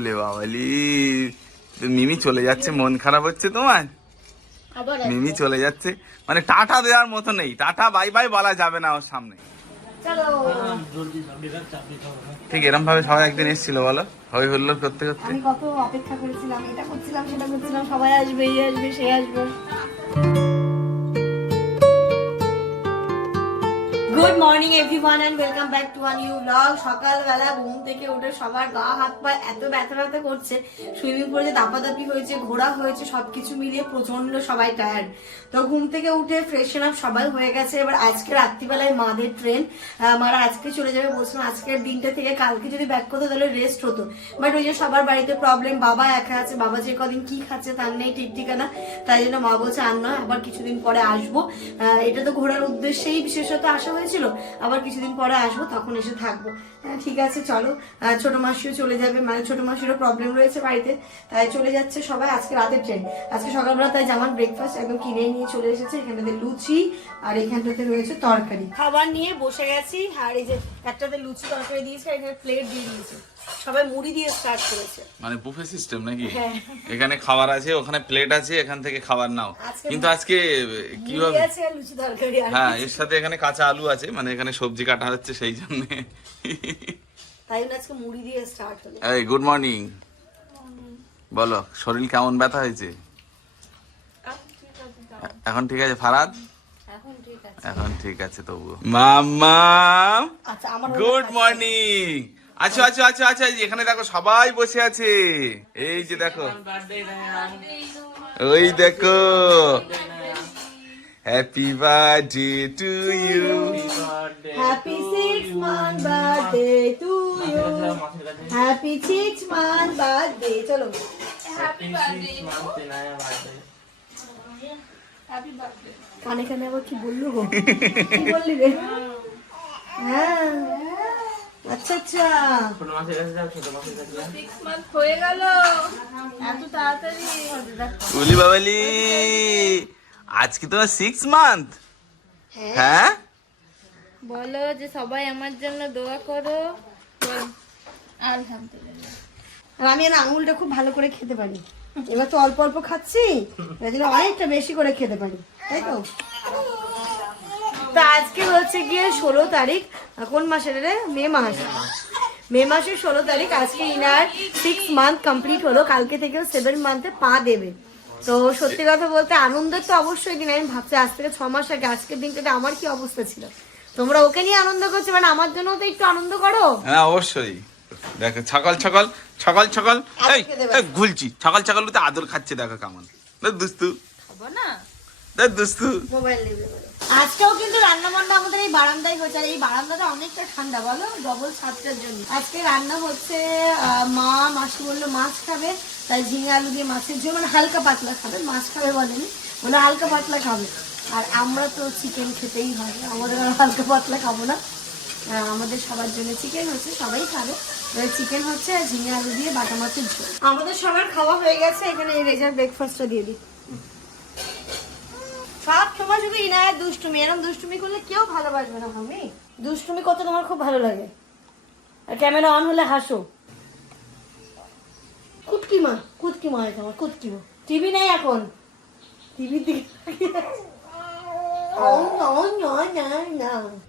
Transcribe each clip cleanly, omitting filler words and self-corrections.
ওলে বাবালি, মিমি চলে যাচ্ছে, মন খারাপ হচ্ছে তোমার? মিমি চলে যাচ্ছে মানে টাটা দেওয়ার মতো নেই, টাটা বাই বাই বলা যাবে না ওর সামনে। ঠিক এরকম ভাবে সবাই একদিন এসেছিল বলো, হই হুল্লোড় করতে করতে। আমি কত অপেক্ষা করেছিলাম, এটা করছিলাম সেটা করছিলাম, সবাই আসবে এই আসবে সে আসবে। Good morning everyone and welcome back to a new blog. সকালবেলা ঘুম থেকে উঠে সবার গা হাত পা এত ব্যথা ব্যথা করছে, সুইমিং পুলে দাপাদাপি হয়েছে, ঘোরা হয়েছে, সবকিছু মিলিয়ে প্রচন্ড সবাই টায়ার্ড। তো ঘুম থেকে উঠে ফ্রেশন আপ সবাই হয়ে গেছে। এবার আজকে রাত্রিবেলায় মাদের ট্রেন, মারা আজকে চলে যাবে। বলছিলাম আজকের দিনটা থেকে কালকে যদি ব্যাক করতো তাহলে রেস্ট হতো, বাট ওই যে সবার বাড়িতে প্রবলেম, বাবা একা আছে, বাবা যে কদিন কি খাচ্ছে তার নেই ঠিক ঠিকানা, তাই জন্য মা বলছে আর নয়, আবার কিছুদিন পরে আসবো। এটা তো ঘোরার উদ্দেশ্যেই বিশেষত আসা হয়েছিল, আবার কিছুদিন পরে আসবো, তখন এসে থাকবো। ঠিক আছে চলো। ছোট মাসিও চলে যাবে, মানে ছোট মাসিরও প্রবলেম রয়েছে বাড়িতে, তাই চলে যাচ্ছে সবাই। আজকে রাতের ট্রেন, আজকে সকালবেলা তাই জামার ব্রেকফাস্ট একদম কিনে নিয়ে চলে এসেছে। এখানটাতে লুচি আর এখানটাতে রয়েছে তরকারি, খাবার নিয়ে বসে গেছি। আর এই যে একটাতে লুচি তরকারি দিয়েছে, এখানে প্লেট দিয়ে দিয়েছে, সবাই মুড়ি দিয়ে স্টার্ট করেছে। মানে বুফে সিস্টেম নাকি? এখানে খাবার আছে, ওখানে প্লেট আছে, এখান থেকে খাবার নাও। কিন্তু আজকে কিভাবে? লুচি তরকারি, হ্যাঁ এর সাথে এখানে কাঁচা আলু আছে, মানে এখানে সবজি কাটা হচ্ছে সেই জন্য। তাই জন্য আজকে মুড়ি দিয়ে স্টার্ট হলো। এই গুড মর্নিং বলো, শরীর কেমন ব্যথা হয়েছে? এখন ঠিক আছে ফারাদ? এখন ঠিক আছে তবু। মাম্মা গুড মর্নিং। আচ্ছা আচ্ছা আচ্ছা আচ্ছা, এখানে দেখো সবাই বসে আছে, এই যে দেখো, ওই দেখো, happy birthday to you, happy 6 month birthday to you, happy 6 month birthday. চলো হ্যাপি বার্থডে, হ্যাপি বার্থডে। কানে কানে আবার কি বললো গো? কি বললি রে? হ্যাঁ আচ্ছা আচ্ছা, ছোট মাসের কাছে যাও, ছোট মাসের কাছে যাও। 6 month হয়ে গেল এত তাড়াতাড়ি? উলি বাবালি, আজকে তো 6 মান্থ। হ্যাঁ বলো যে সবাই আমার জন্য দোয়া করো। আলহামদুলিল্লাহ। আর আমি না আঙুলটা খুব ভালো করে খেতে পারি, এবার তো অল্প অল্প খাচ্ছি, এবার যেন অনেকটা বেশি করে খেতে পারি, তাই তো। তা আজকে হচ্ছে গিয়ে 16 তারিখ, কোন মাসের রে? মে মাস, মে মাসের 16 তারিখ। আজকে ইনার 6 মান্থ কমপ্লিট হলো, কালকে থেকেও 7 মান্থে পা দেবে। তো সত্যি কথা বলতে আনন্দের তো অবশ্যই দিন। আমি ভাবছি আজ থেকে 6 মাস আগে আজকের দিনটাতে আমার কি অবস্থা ছিল। তোমরা ওকে নিয়ে আনন্দ করছো, মানে আমার জন্য তো একটু আনন্দ করো। হ্যাঁ অবশ্যই। দেখো সকাল সকাল সকাল সকাল এই ঘুলছি, সকাল সকাল তো আদর খাচ্ছে, দেখো কেমন দুস্তু খাবো না, দুস্তু মোবাইল নেবে। আজকেও কিন্তু রান্না বান্না আমাদের এই বারান্দায় হচ্ছে, আর এই বারান্দাটা অনেকটা ঠান্ডা বলো, ডবল ছাদটার জন্য। আজকে রান্না হচ্ছে, মাসি বললো মাছ খাবে, তাই ঝিঙে আলু দিয়ে মাছের ঝোল, মানে হালকা পাতলা খাবে, মাছ খাবে বলেনি, বলে হালকা পাতলা খাবে। আর আমরা তো চিকেন খেতেই হয়, আমাদের হালকা পাতলা খাবো না, আমাদের সবার জন্য চিকেন হচ্ছে, সবাই খাবে। চিকেন হচ্ছে আর ঝিঙে আলু দিয়ে বাটা মাছের ঝোল। আমাদের সবার খাওয়া হয়ে গেছে, এখানে এই রেজার ব্রেকফাস্টটা দিয়ে দিই। সব সময় শুধু ইনায়ের দুষ্টুমি, এরকম দুষ্টুমি করলে কেউ ভালোবাসবে না। আমি দুষ্টুমি করতে তোমার খুব ভালো লাগে, আর ক্যামেরা অন হলে হাসো। কুটকিমা কুটকিমা হয় তোমার, কুটকিমা। টিভি নেই এখন, টিভির দিকে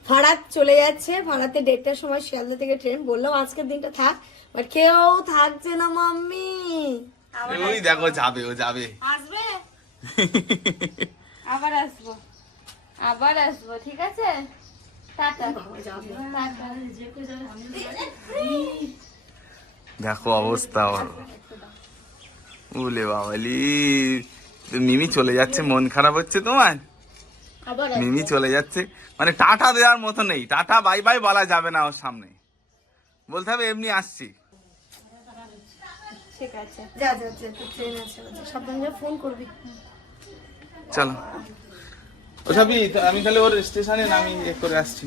ফারাত চলে যাচ্ছে। ফারাতে 1:30টার সময় শিয়ালদা থেকে ট্রেন, বললাম আজকের দিনটা থাক, বাট কেউ থাকছে না মাম্মি। ওই দেখো যাবে, ও যাবে, আসবে, আবার আসবো, আবার আসবো, ঠিক আছে, টাটা। দেখো অবস্থা ওর, উলে বাবালি, মিমি চলে যাচ্ছে, মন খারাপ হচ্ছে তোমার? মিমি চলে যাচ্ছে মানে টাটা দেওয়ার মতো নেই, টাটা বাই বাই বলা যাবে না ওর সামনে, বলতে হবে এমনি আসছি। ঠিক আছে, যা যা যা, ট্রেন আছে, সাবধানে ফোন করবি। চলো ওসবই, আমি তাহলে ওর স্টেশনে নামি করে আসছি,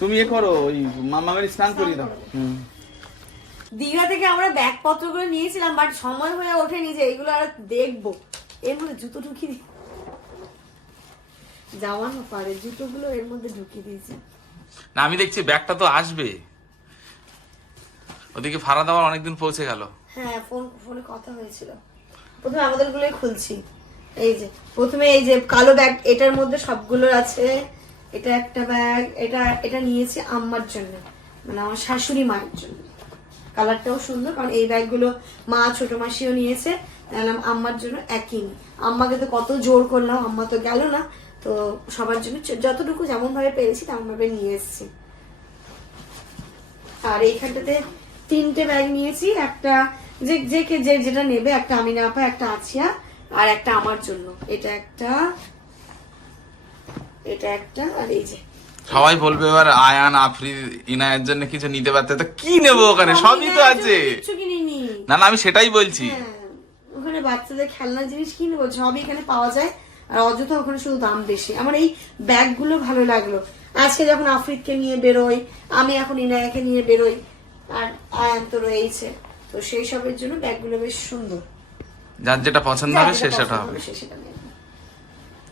তুমি এ করো, ওই মামামের স্নান করিয়ে দাও। দীঘা থেকে আমরা ব্যাগপত্র করে নিয়েছিলাম, বাট সময় হয়ে ওঠেনি যে এইগুলো আর দেখবো। এর মধ্যে জুতো ঢুকিয়ে দিই, যাওয়া না পারে, জুতোগুলো এর মধ্যে ঢুকিয়ে দিয়েছে। না আমি দেখছি ব্যাগটা তো আসবে, ওদিকে ফারাদ আবার অনেকদিন পৌঁছে গেল। হ্যাঁ ফোনে কথা হয়েছিল। প্রথমে আমাদের গুলোই খুলছি। এই যে প্রথমে এই যে কালো ব্যাগ, এটার মধ্যে সবগুলো আছে। এটা একটা ব্যাগ, এটা নিয়েছি আম্মার জন্য, মানে আমার শাশুড়ি মায়ের জন্য। কালারটাও সুন্দর, কারণ এই ব্যাগগুলো মা ছোট মাসিও নিয়েছে, আম্মার জন্য একই নিই। আম্মাকে তো কত জোর করলাম, আম্মা তো গেল না, তো সবার জন্য যতটুকু যেমন ভাবে পেরেছি তেমন ভাবে নিয়ে এসেছি। আর এইখানটাতে 3টে ব্যাগ নিয়েছি, একটা যে যেটা নেবে, একটা আমিনা আপা, একটা আছিয়া, আর একটা আমার জন্য। এটা একটা আর এই যে সবাই বলবে এবার আয়ান আফরিন ইনায়ের জন্য কিছু নিতে পারতে, তো কি নেবো ওখানে? সবই তো আছে। কিছু কিনিনি। না আমি সেটাই বলছি। হ্যাঁ, ওখানে বাচ্চাদের খেলনার জিনিস কিনবো, সবই এখানে পাওয়া যায়। আর অযথা ওখানে শুধু দাম বেশি। আমার এই ব্যাগগুলো ভালো লাগলো। আজকে যখন আফরিদকে নিয়ে বেরোই, আমি এখন ইনায়াকে নিয়ে বেরোই, আর আয়ান তো রয়েছে, তো সেই সবের জন্য ব্যাগগুলো বেশ সুন্দর। যার যেটা পছন্দ হবে সে সেটা হবে। সেটা নেবে।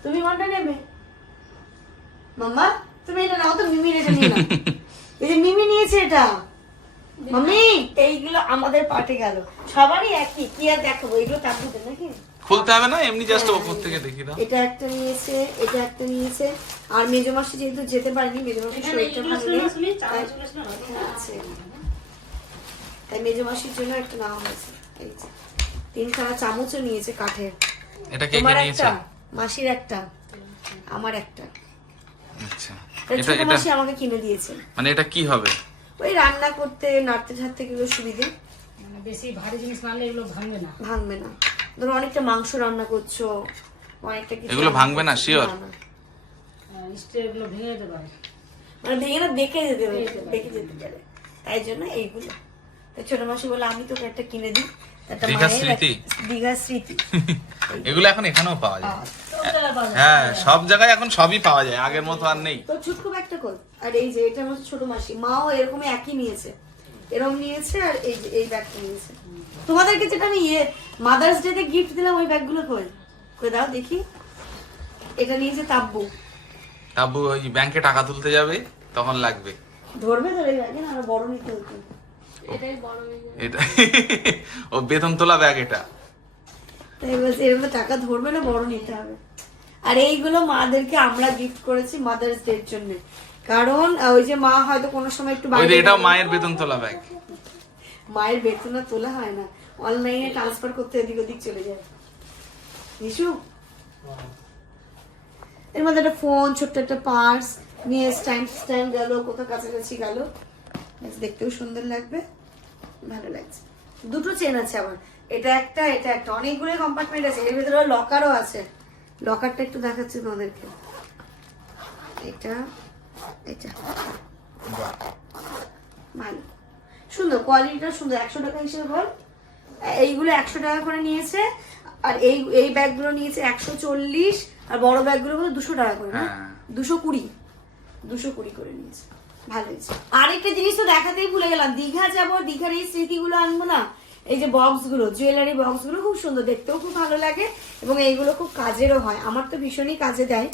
তুমি কোনটা নেবে মাম্মা? তুমি এটা নাও তো, মিমির এটা নিয়ে নাও। এই যে মিমি নিয়েছে এটা। মাম্মি এইগুলো আমাদের পাটে গেল, সবারই একই, কি আর দেখাবো, এগুলো তাবুদের নাকি? খুলতে হবে না, এমনি জাস্ট ওপর থেকে দেখিয়ে দাও। এটা একটা নিয়েছে, এটা একটা নিয়েছে। আর মেজো মাসি যেহেতু যেতে পারেনি, মেজো মাসির শরীরটা ভালো নেই, আছে। তাই মেজো মাসির জন্য একটা নেওয়া হয়েছে। এই যে 3খানা চামচও নিয়েছে কাঠের। এটা কে তোমার নিয়েছে? একটা, মাসির একটা, আমার একটা। আচ্ছা, এটা ছোট মাসি আমাকে কিনে দিয়েছে। মানে এটা কি হবে? ওই রান্না করতে, নাড়তে ছাড়তে এগুলো সুবিধে। মানে বেশি ভারী জিনিস বানালে এগুলো ভাঙবে না। ভাঙবে না। ধরো অনেকটা মাংস রান্না করছো, অনেকটা কিছু এগুলো ভাঙবে না, শিওর? স্টিল এগুলো ভেঙে যেতে পারে। মানে ভেঙে না, দেখে যেতে পারে, তাই জন্য এইগুলো। তাই ছোট মাসি বলে আমি তোকে একটা কিনে দিই, একটা দীঘার মায়ের স্মৃতি। দীঘার স্মৃতি। এগুলো এখন এখানেও পাওয়া যায়। হ্যাঁ, সব জায়গায় এখন সবই পাওয়া যায়, আগের মতো আর নেই। তো ছুটকো ব্যাগটা কর। আর এই যে এটা আমার ছোট মাসি, মাও এরকমই একই নিয়েছে, এরকম নিয়েছে। আর এই যে এই ব্যাগটা নিয়েছে। তোমাদেরকে যেটা আমি মাদার্স ডে তে গিফট দিলাম, ওই ব্যাগগুলো কই কই দাও দেখি। এটা নিয়েছে তাব্বু। তাবু ওই ব্যাংকে টাকা তুলতে যাবে, তখন লাগবে। ধরবে তো এই ব্যাগে, না আরো বড় নিতে হতো। এটাই বড় হয়ে যাবে। এটা ও বেতন তোলা ব্যাগ এটা। তাই বলছি এভাবে টাকা ধরবে না, বড় নিতে হবে। আর এইগুলো মাদেরকে আমরা গিফট করেছি মাদার্স ডে এর জন্য, কারণ ওই যে মা হয়তো কোনো সময় একটু ওই যে এটাও মায়ের বেতন তোলা ব্যাগ। মায়ের বেতন আর তোলা হয় না, অনলাইনে ট্রান্সফার করতে এদিক ওদিক চলে যায়। নিশু এর মধ্যে একটা ফোন, ছোট্ট একটা পার্স নিয়ে স্ট্যান্ড গেল, কোথাও কাছাকাছি গেল, দেখতেও সুন্দর লাগবে, ভালো লাগছে। দুটো চেন আছে আবার, এটা একটা অনেকগুলো কম্পার্টমেন্ট আছে, এর ভিতরে লকারও আছে। লকারটা একটু দেখাচ্ছি তোমাদেরকে। এটা ভালো, সুন্দর, কোয়ালিটিটা সুন্দর। 100 টাকা হিসেবে বল, এইগুলো 100 টাকা করে নিয়েছে। আর এই ব্যাগগুলো নিয়েছে 140, আর বড় ব্যাগগুলো 200 টাকা করে, না 220 করে নিয়েছে। ভালো হয়েছে। আরেকটা জিনিস তো দেখাতেই ভুলে গেলাম, দীঘা যাবো, দীঘার এই স্মৃতিগুলো আনবো না। এই যে বক্স গুলো, জুয়েলারি বক্স গুলো খুব সুন্দর, দেখতেও খুব ভালো লাগে, এবং এইগুলো খুব কাজেরও হয়। আমার তো ভীষণই কাজে দেয়।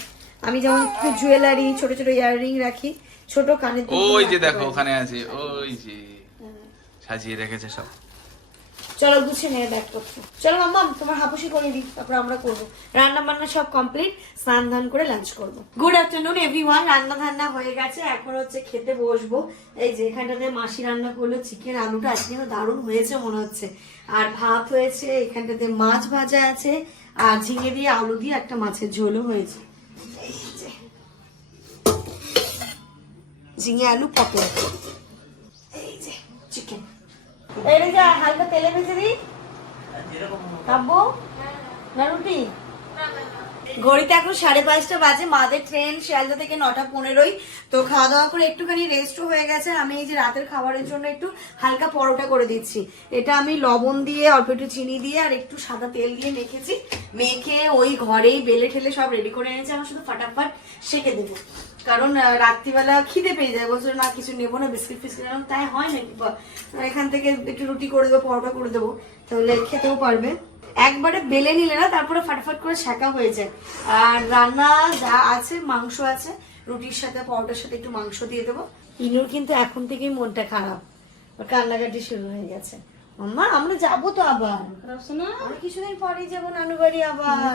আমি যেমন জুয়েলারি, ছোট ছোট ইয়াররিং রাখি, ছোট কানের দুল ওই যে রাখতে দেখো পারি। ওখানে আছে, ওই যে সাজিয়ে রেখেছে সব। চলো গুছিয়ে নেবে ব্যাগপত্র। চলো মাম্মা তোমার হাপুসি করে দিই, তারপর আমরা করবো। রান্না বান্না সব কমপ্লিট, স্নান ধান করে লাঞ্চ করবো। Good afternoon everyone. রান্না ধান্না হয়ে গেছে, এখন হচ্ছে খেতে বসবো। এই যে এখানটাতে মাসি রান্না করলো চিকেন, আলুটা আজকে দারুণ হয়েছে মনে হচ্ছে। আর ভাত হয়েছে, এখানটাতে মাছ ভাজা আছে, আর ঝিঙে দিয়ে আলু দিয়ে একটা মাছের ঝোলও হয়েছে। এই যে ঝিঙে আলু পটল, এই যে চিকেন। এই যে হালকা তেলে ভেজে দিই, খাবো না রুটি? ঘড়িতে এখন 5:30 বাজে, মাদের ট্রেন শিয়ালদা থেকে 9:15। তো খাওয়া দাওয়া করে একটুখানি রেস্টও হয়ে গেছে। আমি এই যে রাতের খাবারের জন্য একটু হালকা পরোটা করে দিচ্ছি। এটা আমি লবণ দিয়ে, অল্প একটু চিনি দিয়ে, আর একটু সাদা তেল দিয়ে মেখেছি। মেখে ওই ঘরেই বেলে ঠেলে সব রেডি করে এনেছি, আমার শুধু ফাটাফাট সেঁকে দেবো। কারণ রাত্রিবেলা খিদে পেয়ে যায়, বলছিল না কিছু নেবো না, বিস্কিট ফিস্কিট, তাই হয় নাকি? এখান থেকে একটু রুটি করে দেবো, পরোটা করে দেবো, তাহলে খেতেও পারবে। একবারে বেলে নিলে না তারপরে ফাটাফাট করে সেঁকা হয়ে যায়। আর রান্না যা আছে, মাংস আছে, রুটির সাথে পরোটার সাথে একটু মাংস দিয়ে দেবো। ইনুর কিন্তু এখন থেকেই মনটা খারাপ, ওর কান্নাকাটি শুরু হয়ে গেছে। ও মাম্মা আমরা যাবো তো আবার, খারাপ শোনা আমরা কিছুদিন পরেই যাবো নানু বাড়ি আবার।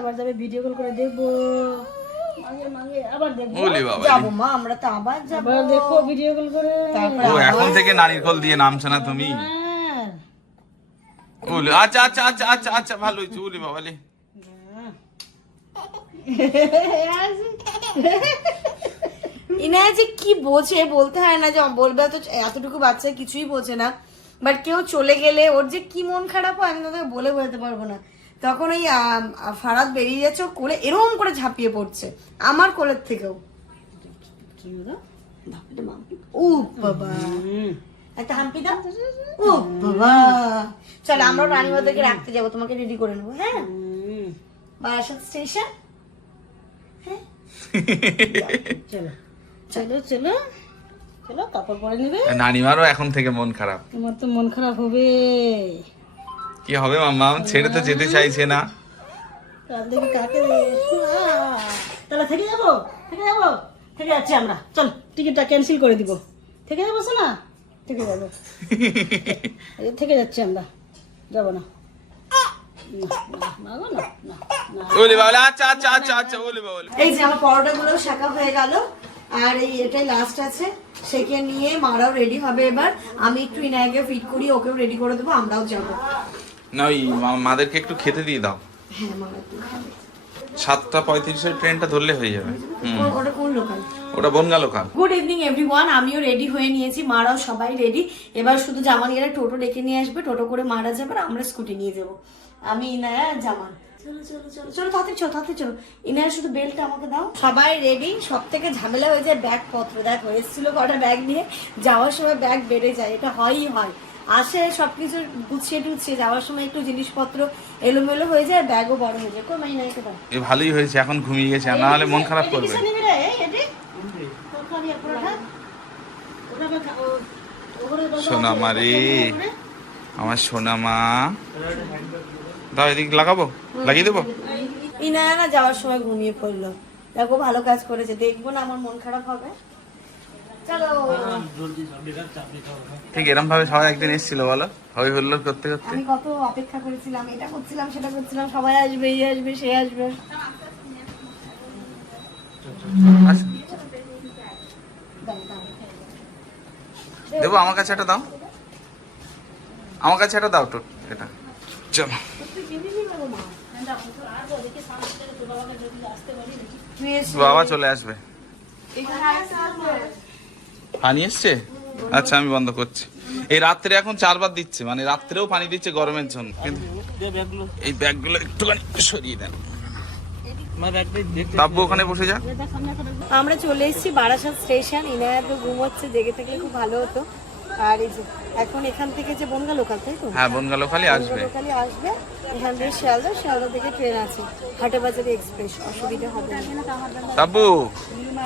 আবার যাবে ভিডিও কল করে দেখবো, মাগে মাগে আবার দেখবো, ওলে বাবা যাবো মা, আমরা তো আবার যাবো। আবার দেখবো ভিডিও কল করে। তারপর ও এখন থেকে নারীর কল দিয়ে নামছো না তুমি? হ্যাঁ। ওলে আচ্ছা আচ্ছা আচ্ছা আচ্ছা আচ্ছা ভালো হয়েছে। ওলে বাবা লে ইনায়া যে কি বোঝে বলতে হয় না, যে বলবে তো এতটুকু বাচ্চা কিছুই বোঝে না, বাট কেউ চলে গেলে ওর যে কি মন খারাপ হয় আমি তোকে বলে বোঝাতে পারবো না। তখন ওই ফারাদ বেরিয়ে যাচ্ছে, ও কোলে এরকম করে ঝাঁপিয়ে পড়ছে আমার কোলের থেকেও। ও বাবা, একটা হাম্পি দাও। ও বাবা, চল আমরা রানীবাদেরকে রাখতে যাবো, তোমাকে রেডি করে নেবো। হ্যাঁ, বারাসাত স্টেশন। হ্যাঁ চলো চলো চলো চলো, কাপড় পরে নেবে। নানিমারও এখন থেকে মন খারাপ। তোমার তো মন খারাপ হবে। কি হবে মাম্মা, ছেড়ে তো যেতে চাইছে না। তার দেখি কাকে তাহলে থেকে যাবো, থেকে যাবো, থেকে যাচ্ছি আমরা। চল টিকিটটা ক্যান্সেল করে দিব, থেকে যাবো না, থেকে যাবো, থেকে যাচ্ছি আমরা, যাবো না। ওলে বাবা আচ্ছা আচ্ছা আচ্ছা আচ্ছা ওলে বাবা। এই যে আমার পরোটা গুলো শাকা হয়ে গেল, আর এই এটাই লাস্ট আছে, সেকে নিয়ে মারাও রেডি হবে। এবার আমি একটু ইনায়াকে ফিট করি, ওকেও রেডি করে দেবো, আমরাও যাবো। না ওই মাদেরকে একটু খেতে দিয়ে দাও। হ্যাঁ মারা একটু খাবে। 7:35 ট্রেনটা ধরলে হয়ে যাবে। ওটা কোন লোকাল? ওটা Bongaon local. Good evening everyone, আমিও রেডি হয়ে নিয়েছি, মারাও সবাই রেডি। এবার শুধু জামান গেলে টোটো ডেকে নিয়ে আসবে, টোটো করে মারা যাবে, আর আমরা স্কুটি নিয়ে যাবো। আমি ইনায়া আর জামান। চলো চলো চলো চলো, তাড়াতাড়ি চলো, তাড়াতাড়ি চলো। ইনায়া শুধু বেলটা আমাকে দাও। সবাই রেডি। সব থেকে ঝামেলা হয়ে যায় ব্যাগ পত্র। দেখো এসেছিল কটা ব্যাগ নিয়ে, যাওয়ার সময় ব্যাগ বেড়ে যায়, এটা হয়ই হয়। আসে সবকিছু গুছিয়ে টুছিয়ে, যাওয়ার সময় একটু জিনিসপত্র এলোমেলো হয়ে যায়, ব্যাগও বড় হয়ে যায়। কই মাই নাইকে দাও। এ ভালোই হয়েছে, এখন ঘুমিয়ে গেছে, না হলে মন খারাপ করবে। সোনা মারে, আমার সোনা মা, দাও এদিকে লাগাবো, লাগিয়ে দেবো। ইনায়া না যাওয়ার সময় ঘুমিয়ে পড়লো, দেখো ভালো কাজ করেছে, দেখবো না আমার মন খারাপ হবে। চলো। ঠিক এরম ভাবে সবাই একদিন এসেছিল বলো, হই হুল্লোড় করতে করতে। আমি কত অপেক্ষা করেছিলাম, এটা করছিলাম সেটা করছিলাম, সবাই আসবে, এই আসবে, সে আসবে। আচ্ছা। দেবো, আমার কাছে একটা দাও, আমার কাছে একটা দাও তো এটা। চলো বাবা চলে আসবে। পানি এসছে? আচ্ছা আমি বন্ধ করছি। এই রাত্রে এখন 4 বার দিচ্ছে, মানে রাত্রেও পানি দিচ্ছে গরমের জন্য। কিন্তু এই ব্যাগগুলো একটুখানি সরিয়ে দেন। বাবু ওখানে বসে যা। আমরা চলে এসেছি বারাসাত স্টেশন। ইনায়া তো ঘুমোচ্ছে, জেগে থাকলে খুব ভালো হতো। আর এই যে এখন এখান থেকে যে বনগা লোকাল, তাই তো? হ্যাঁ বনগা লোকালই আসবে। লোকালই আসবে, এখান থেকে শিয়ালদা, শিয়ালদা থেকে ট্রেন আছে হাটেবাজারি এক্সপ্রেস, অসুবিধা হবে না। বাবু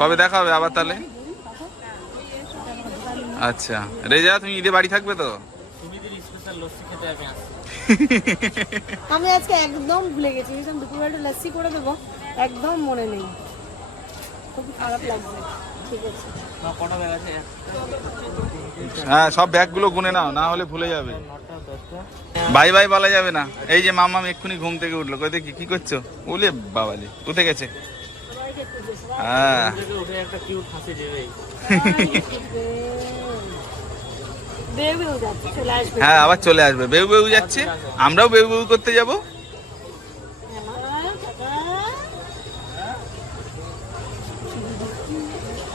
কবে দেখা হবে আবার তাহলে? আচ্ছা রেজা, তুমি ঈদে বাড়ি থাকবে তো? আমি আজকে একদম ভুলে গেছি, দুপুরবেলা লস্যি করে দেবো, একদম মনে নেই, খুব খারাপ লাগছে। ঠিক আছে, হ্যাঁ সব ব্যাগগুলো গুনে নাও, না হলে ভুলে যাবে। বাই বাই বলা যাবে না। এই যে মামাম এক্ষুনি ঘুম থেকে উঠলো, কই দেখি কি করছো? ওলে বাবালি উঠে গেছে। হ্যাঁ হ্যাঁ আবার চলে আসবে, বেউ বেউ যাচ্ছে, আমরাও বেউ বেউ করতে যাবো।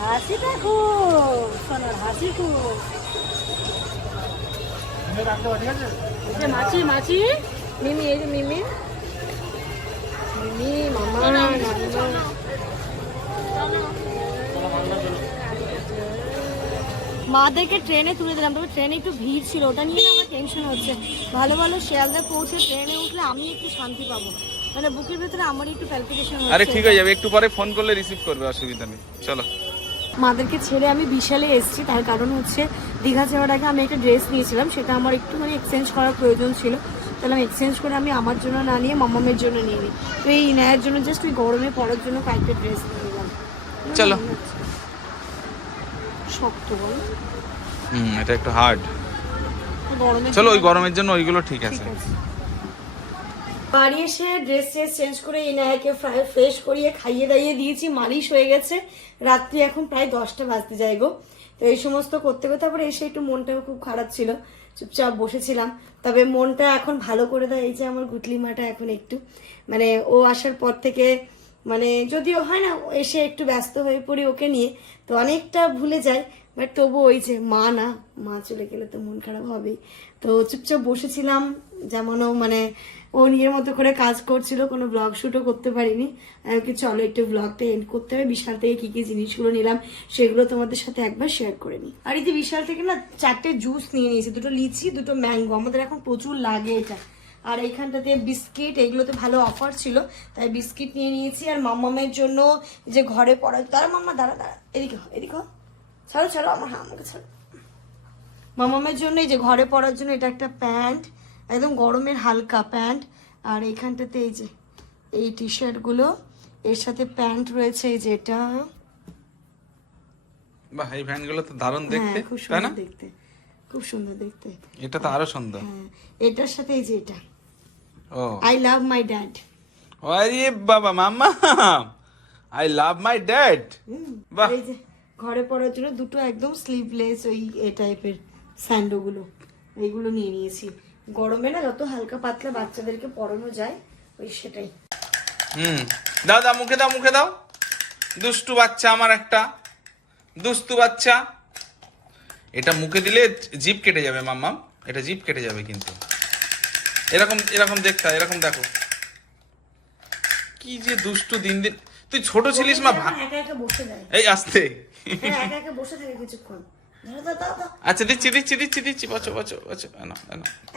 হাসি দেখো, সোনার হাসি খুব। মাছি মাছি মিমি, এই যে মিমি, মিমি মামা নানা। মাদেরকে ট্রেনে তুলে দিলাম, তবে ট্রেনে একটু ভিড় ছিল, ওটা নিয়ে আমার টেনশন হচ্ছে। ভালো ভালো শিয়ালদা পৌঁছে ট্রেনে উঠলে আমি একটু শান্তি পাবো, মানে বুকের ভেতরে আমার একটু প্যালপিটেশন হচ্ছে। আরে ঠিক হয়ে যাবে, একটু পরে ফোন করলে রিসিভ করবে, অসুবিধা নেই। চলো। মাদেরকে ছেড়ে আমি বিশালে এসেছি, তার কারণ হচ্ছে দীঘা যাওয়ার আগে আমি একটা ড্রেস নিয়েছিলাম, সেটা আমার একটু মানে এক্সচেঞ্জ করার প্রয়োজন ছিল। তাহলে আমি এক্সচেঞ্জ করে আমি আমার জন্য না নিয়ে মামামের জন্য নিয়ে নিই। তো এই ইনায়ের জন্য জাস্ট ওই গরমে পরার জন্য কয়েকটা ড্রেস নিয়ে নিলাম। চলো। শক্ত বল। এটা একটু হার্ড। গরমের চলো ওই গরমের জন্য ওইগুলো ঠিক আছে। বাড়ি এসে ড্রেস চেঞ্জ করে এনায়াকে ফ্রেশ করিয়ে খাইয়ে দাইয়ে দিয়েছি, মালিশ হয়ে গেছে। রাত্রি এখন প্রায় 10টা বাজতে যায় গো। তো এই সমস্ত করতে করতে তারপরে এসে একটু মনটাও খুব খারাপ ছিল, চুপচাপ বসেছিলাম। তবে মনটা এখন ভালো করে দেয় এই যে আমার গুটলি মাটা এখন একটু মানে ও আসার পর থেকে মানে যদিও হয় না এসে একটু ব্যস্ত হয়ে পড়ি ওকে নিয়ে, তো অনেকটা ভুলে যাই। বাট তবু ওই যে মা চলে গেলে তো মন খারাপ হবেই। তো চুপচাপ বসেছিলাম, যেমনও মানে ও নিজের মতো করে কাজ করছিল, কোনো ব্লগ শুটও করতে পারিনি। কি চলো একটু ব্লগটা এন্ড করতে হবে। বিশাল থেকে কি কি জিনিসগুলো নিলাম সেগুলো তোমাদের সাথে একবার শেয়ার করে নিই। আর এই যে বিশাল থেকে না 4টে জুস নিয়ে নিয়েছি, 2টো লিচি 2টো ম্যাঙ্গো, আমাদের এখন প্রচুর লাগে এটা। আর এইখানটাতে বিস্কিট, এগুলোতে ভালো অফার ছিল তাই বিস্কিট নিয়ে নিয়েছি। আর মাম্মামের জন্য যে ঘরে পড়া, দাঁড়া মাম্মা দাঁড়া এদিকে ছাড়ো আমাকে ছাড়ো। মামামের জন্য এই যে ঘরে পরার জন্য এটা একটা প্যান্ট, একদম গরমের হালকা প্যান্ট। আর এইখানটাতে এই যে এই টি শার্ট গুলো, এর সাথে প্যান্ট রয়েছে এই যে এটা। বাহ, এই প্যান্ট গুলো তো দারুণ দেখতে, খুব তাই না? সুন্দর দেখতে, খুব সুন্দর দেখতে। এটা তো আরো সুন্দর। হ্যাঁ, এটার সাথে এই যে এটা ও আই লাভ মাই ড্যাড। আরে বাবা মাম্মা, আই লাভ মাই ড্যাড। বাহ, এই যে ঘরে পরার জন্য 2টো একদম স্লিভলেস ওই এ টাইপের স্যান্ডো গুলো, এইগুলো নিয়ে নিয়েছি। গরমে না যত হালকা পাতলা বাচ্চাদেরকে পরানো যায় ওই সেটাই। দাও মুখে দাও। দুষ্টু বাচ্চা, আমার একটা দুষ্টু বাচ্চা। এটা মুখে দিলে জিভ কেটে যাবে মাম্মা, এটা জিভ কেটে যাবে কিন্তু। এরকম দেখতে, এরকম দেখো কি যে দুষ্টু দিন দিন। তুই ছোট ছিলিস মা, একা একা বসে যায়। এই আসতে হ্যাঁ, একা একা বসে থাকে কিছুক্ষণ। দাও। আচ্ছা দিচ্ছি বাঁচো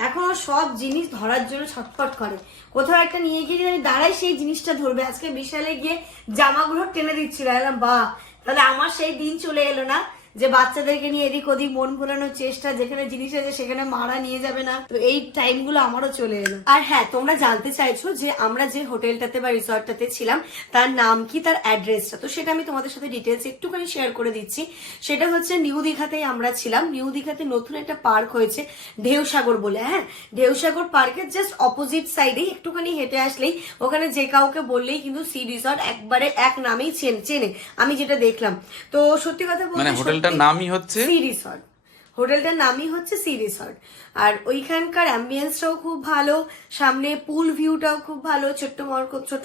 এখন ও সব জিনিস ধরার জন্য ছটফট করে। কোথাও একটা নিয়ে গিয়ে যদি আমি দাঁড়াই সেই জিনিসটা ধরবে। আজকে বিশালে গিয়ে জামাগুলো টেনে দিচ্ছিল, বাহ তাহলে আমার সেই দিন চলে এলো না যে বাচ্চাদেরকে নিয়ে এদিক ওদিক মন ভোলানোর চেষ্টা, যেখানে জিনিস আছে সেখানে মারা নিয়ে যাবে না। তো এই টাইমগুলো আমারও চলে এলো। আর হ্যাঁ, তোমরা জানতে চাইছো যে আমরা যে হোটেলটাতে বা রিসর্টটাতে ছিলাম তার নাম কি, তার অ্যাড্রেসটা, তো সেটা আমি তোমাদের সাথে ডিটেলস একটুখানি শেয়ার করে দিচ্ছি। সেটা হচ্ছে নিউ দীঘাতেই আমরা ছিলাম। নিউ দীঘাতে নতুন একটা পার্ক হয়েছে ঢেউসাগর বলে। হ্যাঁ, ঢেউসাগর পার্কের জাস্ট অপোজিট সাইডেই একটুখানি হেঁটে আসলেই ওখানে যে কাউকে বললেই কিন্তু সি রিসর্ট একবারে এক নামেই চেনে, আমি যেটা দেখলাম। তো সত্যি কথা বলতে হোটেলটার নামই হচ্ছে সি রিসর্ট, হোটেলটার নামই হচ্ছে সি রিসর্ট। আর ওইখানকার অ্যাম্বিয়েন্সটাও খুব ভালো, সামনে পুল ভিউটাও খুব ভালো, ছোট্ট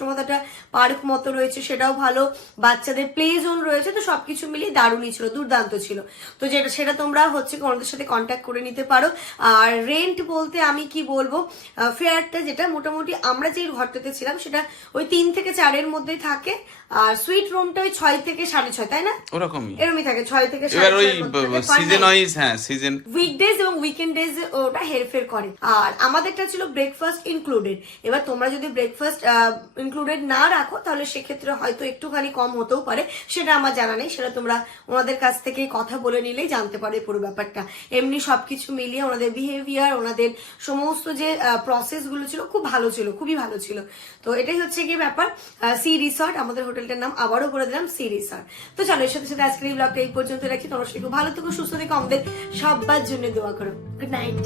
মতো একটা পার্ক মতো রয়েছে সেটাও ভালো, বাচ্চাদের প্লে জোন রয়েছে। তো সবকিছু মিলিয়ে দারুণই ছিল, দুর্দান্ত ছিল। তো সেটা তোমরা হচ্ছে ওনাদের সাথে কন্ট্যাক্ট করে নিতে পারো। আর রেন্ট বলতে আমি কি বলবো, ফেয়ারটা যেটা মোটামুটি আমরা যে ঘরটাতে ছিলাম সেটা ওই 3 থেকে 4-এর মধ্যেই থাকে। আর সুইট রুমটা ওই 6 থেকে 6.5, তাই না? এরকমই থাকে, 6 থেকে 6.5। উইকডেজ এবং উইকেন্ডেজ ওটা হেরফের করে। আর আমাদেরটা ছিল ব্রেকফাস্ট ইনক্লুডেড। এবার তোমরা যদি ব্রেকফাস্ট ইনক্লুডেড না রাখো তাহলে সেক্ষেত্রে হয়তো একটুখানি কম হতেও পারে, সেটা আমার জানা নেই। সেটা তোমরা ওনাদের কাছ থেকে কথা বলে নিলেই জানতে পারো এই পুরো ব্যাপারটা। এমনি সবকিছু মিলিয়ে ওনাদের বিহেভিয়ার, ওনাদের সমস্ত যে প্রসেস গুলো ছিল খুব ভালো ছিল, খুবই ভালো ছিল। তো এটাই হচ্ছে কি ব্যাপার, সি রিসর্ট। আমাদের হোটেলটার নাম আবারও বলে দিলাম, সি রিসর্ট। তো চলো এর সাথে সাথে আজকের এই ব্লগটা এই পর্যন্ত রাখি। তোমরা সবাই খুব ভালো থেকো, সুস্থ থেকো, আমাদের সবার জন্য দোয়া করো। Good night.